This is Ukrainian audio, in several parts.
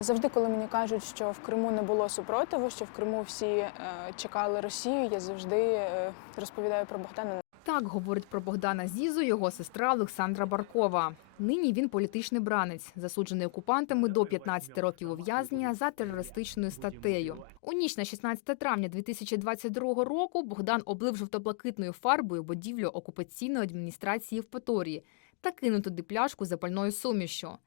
Завжди, коли мені кажуть, що в Криму не було супротиву, що в Криму всі е, чекали Росію, я завжди е, розповідаю про Богдана. Так говорить про Богдана Зізу його сестра Олександра Баркова. Нині він політичний бранець, засуджений окупантами до 15 років ув'язнення за терористичною статтею. У ніч на 16 травня 2022 року Богдан облив жовто-блакитною фарбою будівлю окупаційної адміністрації в Поторії та кинув туди пляшку запальною сумішю.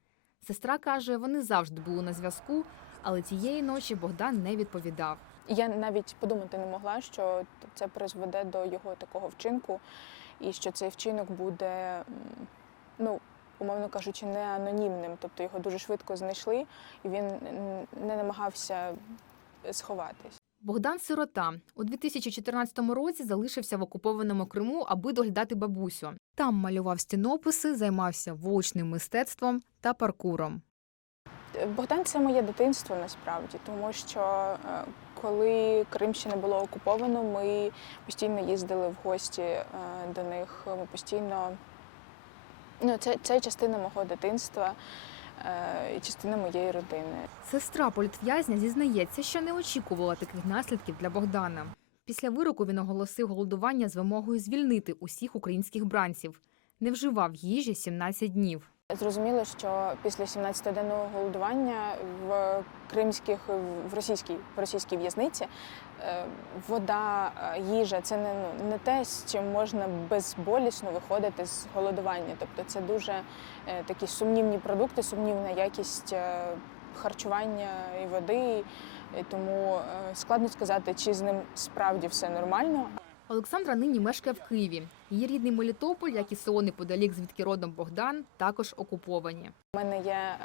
Сестра каже, вони завжди були на зв'язку, але тієї ночі Богдан не відповідав. Я навіть подумати не могла, що це призведе до його такого вчинку, і що цей вчинок буде, ну умовно кажучи, не анонімним. Тобто його дуже швидко знайшли, і він не намагався сховатись. Богдан сирота у 2014 році залишився в окупованому Криму, аби доглядати бабусю. Там малював стінописи, займався вуличним мистецтвом та паркуром. Богдан це моє дитинство насправді, тому що е, коли Крим ще не було окуповано, ми постійно їздили в гості е, до них. Ми постійно ну, це, це частина мого дитинства і частина моєї родини. Сестра політв'язня зізнається, що не очікувала таких наслідків для Богдана. Після вироку він оголосив голодування з вимогою звільнити усіх українських бранців. Не вживав їжі 17 днів. Зрозуміло, що після 17-денного голодування в кримських в російській в російській в'язниці е, вода, е, їжа це не ну не те, з чим можна безболісно виходити з голодування. Тобто це дуже е, такі сумнівні продукти, сумнівна якість харчування і води. І тому складно сказати, чи з ним справді все нормально, Олександра нині мешкає в Києві. Її рідний Мелітополь, як і село неподалік, звідки родом Богдан, також окуповані. У мене є е,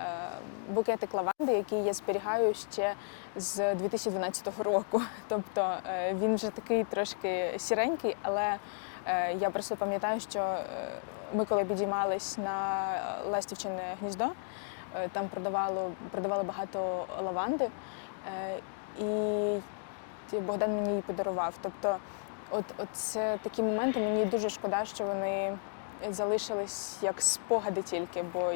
букетик лаванди, який я зберігаю ще з 2012 року. Тобто е, він вже такий трошки сіренький, але е, я просто пам'ятаю, що ми коли підіймались на Ластівчине гніздо, там продавало, продавали багато лаванди, і Богдан мені її подарував. Тобто, от, от це такі моменти, мені дуже шкода, що вони залишились як спогади тільки, бо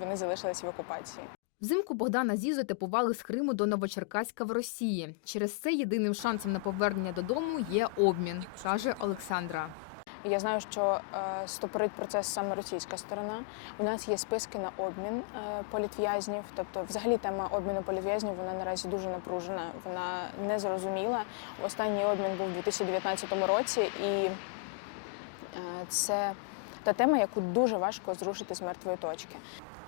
вони залишились в окупації. Взимку Богдана Зізо типували з Криму до Новочеркаська в Росії. Через це єдиним шансом на повернення додому є обмін, каже Олександра. Я знаю, що е, стопорить процес саме російська сторона. У нас є списки на обмін е, політв'язнів. Тобто, взагалі, тема обміну політв'язнів вона наразі дуже напружена, вона незрозуміла. Останній обмін був у 2019 році, і е, це та тема, яку дуже важко зрушити з мертвої точки.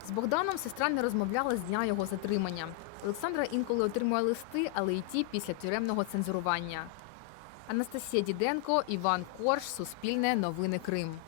З Богданом сестра не розмовляла з дня його затримання. Олександра інколи отримує листи, але й ті після тюремного цензурування. Анастасія Діденко, Іван Корж, Суспільне, Новини Крим.